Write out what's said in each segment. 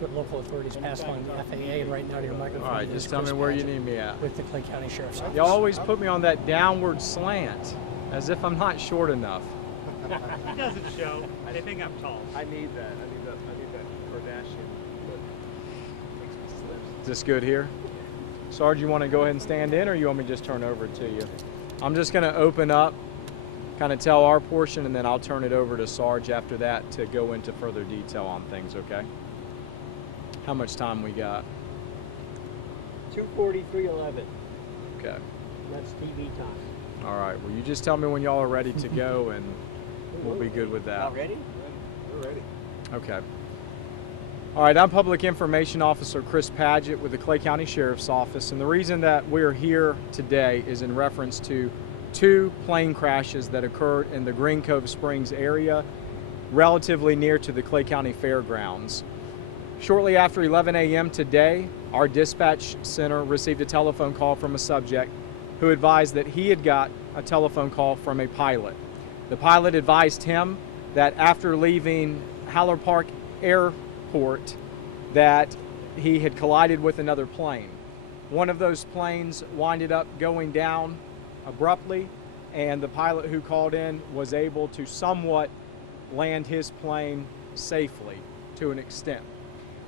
to it. Local authorities passed along to the FAA, and right now to your microphone. All right, just tell me where you need me at. With the Clay County Sheriff's Office. You always put me on that downward slant, as if I'm not short enough. He doesn't show. They think I'm tall. I need that. I need that Kardashian look. Makes me slip. Is this good here? Sarge, you want to go ahead and stand in, or you want me to just turn over to you? I'm just going to open up, kind of tell our portion, and then I'll turn it over to Sarge after that to go into further detail on things, okay? How much time we got? 2:43:11. Okay. That's TV time. All right. Well, you just tell me when y'all are ready to go, and we'll be good with that. Y'all ready? We're ready. Okay. All right, I'm Public Information Officer Chris Padgett with the Clay County Sheriff's Office, and the reason that we're here today is in reference to 2 plane crashes that occurred in the Green Cove Springs area, relatively near to the Clay County Fairgrounds. Shortly after 11 a.m. today, our dispatch center received a telephone call from a subject who advised that he had got a telephone call from a pilot. The pilot advised him that after leaving Haller Park Airport that he had collided with another plane. One of those planes winded up going down abruptly, and the pilot who called in was able to somewhat land his plane safely to an extent.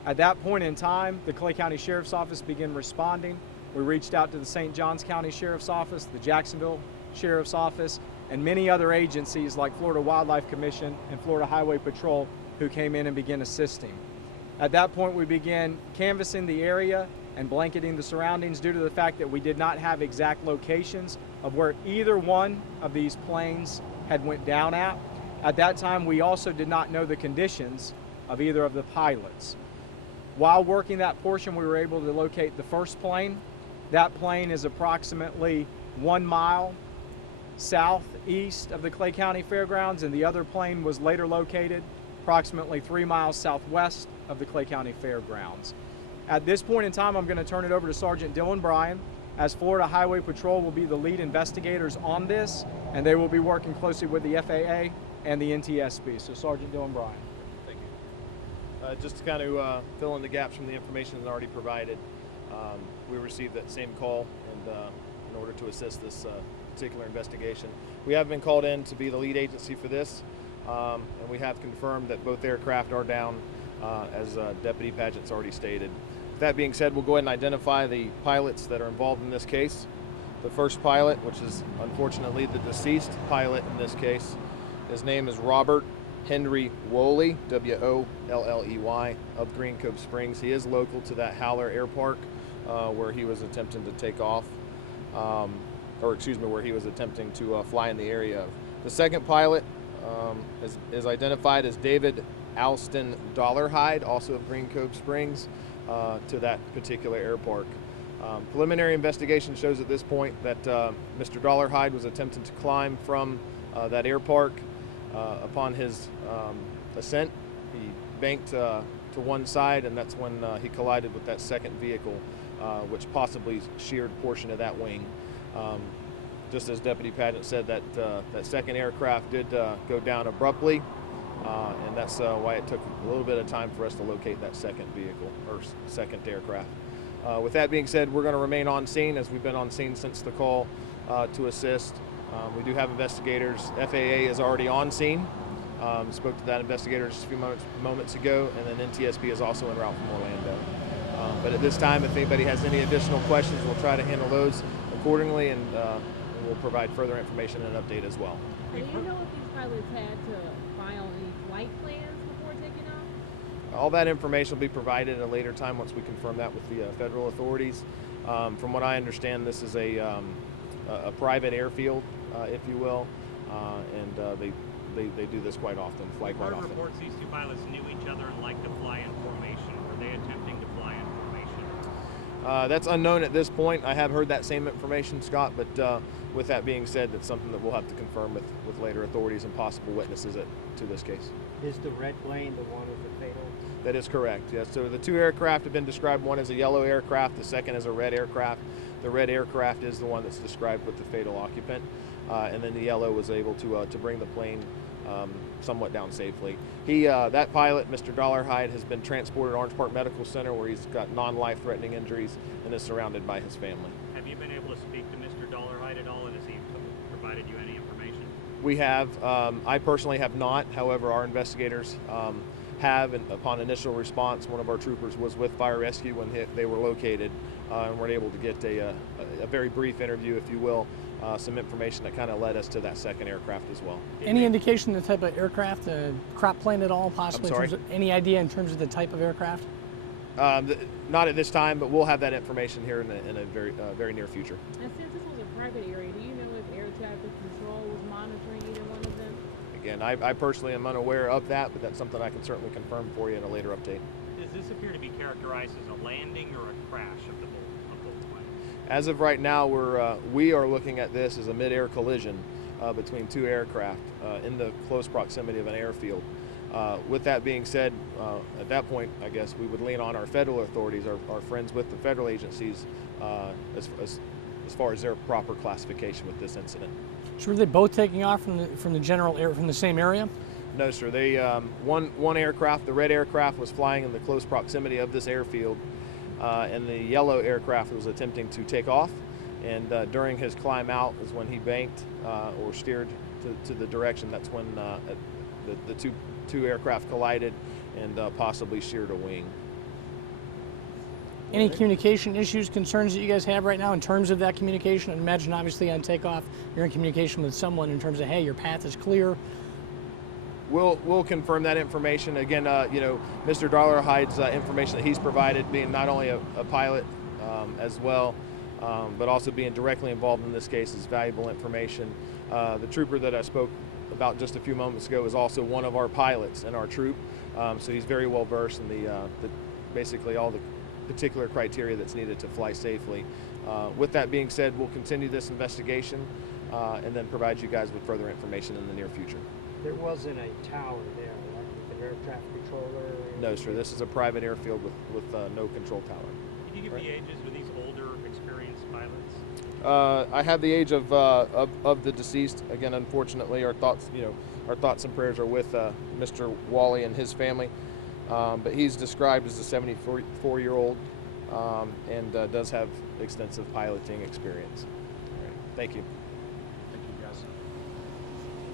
At that point in time, the Clay County Sheriff's Office began responding. We reached out to the St. Johns County Sheriff's Office, the Jacksonville Sheriff's Office, and many other agencies like Florida Wildlife Commission and Florida Highway Patrol who came in and began assisting. At that point, we began canvassing the area and blanketing the surroundings due to the fact that we did not have exact locations of where either one of these planes had went down at. At that time, we also did not know the conditions of either of the pilots. While working that portion, we were able to locate the first plane. That plane is approximately 1 mile southeast of the Clay County Fairgrounds, and the other plane was later located approximately 3 miles southwest of the Clay County Fairgrounds. At this point in time, I'm going to turn it over to Sergeant Dylan Bryan, as Florida Highway Patrol will be the lead investigators on this, and they will be working closely with the FAA and the NTSB. So Sergeant Dylan Bryan. Thank you. Just to kind of fill in the gaps from the information that's already provided, we received that same call, and in order to assist this particular investigation, we have been called in to be the lead agency for this, and we have confirmed that both aircraft are down, as Deputy Padgett's already stated. With that being said, we'll go ahead and identify the pilots that are involved in this case. The first pilot, which is unfortunately the deceased pilot in this case, his name is Robert Henry Woley, W-O-L-L-E-Y, of Green Cove Springs. He is local to that Haller Air Park where he was attempting to take off, where he was attempting to fly in the area of. The second pilot is identified as David Alston Dollarhide, also of Green Cove Springs, to that particular air park. Preliminary investigation shows at this point that Mr. Dollarhide was attempting to climb from that air park. Upon his ascent, he banked to one side, and that's when he collided with that second vehicle, which possibly sheared a portion of that wing. Just as Deputy Padgett said, that second aircraft did go down abruptly, and that's why it took a little bit of time for us to locate that second vehicle, or second aircraft. With that being said, we're going to remain on scene, as we've been on scene since the call, to assist. We do have investigators. FAA is already on scene. Spoke to that investigator just a few moments ago, and then NTSB is also en route from Orlando. But at this time, if anybody has any additional questions, we'll try to handle those accordingly, and we'll provide further information and an update as well. Do you know if these pilots had to file any flight plans before taking off? All that information will be provided at a later time once we confirm that with the federal authorities. From what I understand, this is a private airfield, if you will, and they do this quite often, fly quite often. Reports these two pilots knew each other and liked to fly in formation. Were they attempting to fly in formation? That's unknown at this point. I have heard that same information, Scott, but with that being said, that's something that we'll have to confirm with later authorities and possible witnesses to this case. Is the red plane the one with the fatal? That is correct, yes. So the two aircraft have been described, one as a yellow aircraft, the second as a red aircraft. The red aircraft is the one that's described with the fatal occupant, and then the yellow was able to bring the plane somewhat down safely. That pilot, Mr. Dollarhide, has been transported to Orange Park Medical Center where he's got non-life-threatening injuries and is surrounded by his family. Have you been able to speak to Mr. Dollarhide at all, and has he provided you any information? We have. I personally have not. However, our investigators have, and upon initial response, one of our troopers was with fire rescue when they were located, and were able to get a very brief interview, if you will, some information that kind of led us to that second aircraft as well. Any indication of the type of aircraft, crop plane at all, possibly? I'm sorry? In terms of, any idea in terms of the type of aircraft? Not at this time, but we'll have that information here in a very near future. And since this was a private area, do you know if air traffic control was monitoring either one of them? Again, I personally am unaware of that, but that's something I can certainly confirm for you in a later update. Does this appear to be characterized as a landing or a crash of both planes? As of right now, we are looking at this as a mid-air collision between two aircraft in the close proximity of an airfield. With that being said, at that point, I guess we would lean on our federal authorities, our friends with the federal agencies, as far as their proper classification with this incident. So were they both taking off from the general air from the same area? No, sir. They one aircraft, the red aircraft, was flying in the close proximity of this airfield, and the yellow aircraft was attempting to take off. And during his climb out is when he banked or steered to the direction. That's when the two aircraft collided and possibly sheared a wing. Any communication issues, concerns that you guys have right now in terms of that communication? I imagine obviously on takeoff you're in communication with someone in terms of, hey, your path is clear. We'll confirm that information. Again, Mr. Dollarhide's information that he's provided, being not only a pilot as well, but also being directly involved in this case, is valuable information. The trooper that I spoke about just a few moments ago is also one of our pilots in our troop, so he's very well versed in basically all the particular criteria that's needed to fly safely. With that being said, we'll continue this investigation and then provide you guys with further information in the near future. There wasn't a tower there, like with an air traffic controller? No, sir. This is a private airfield with no control tower. Can you give the ages of these older, experienced pilots? I have the age of the deceased. Again, unfortunately, our thoughts and prayers are with Mr. Wally and his family. But he's described as a 74-year-old and does have extensive piloting experience. All right. Thank you.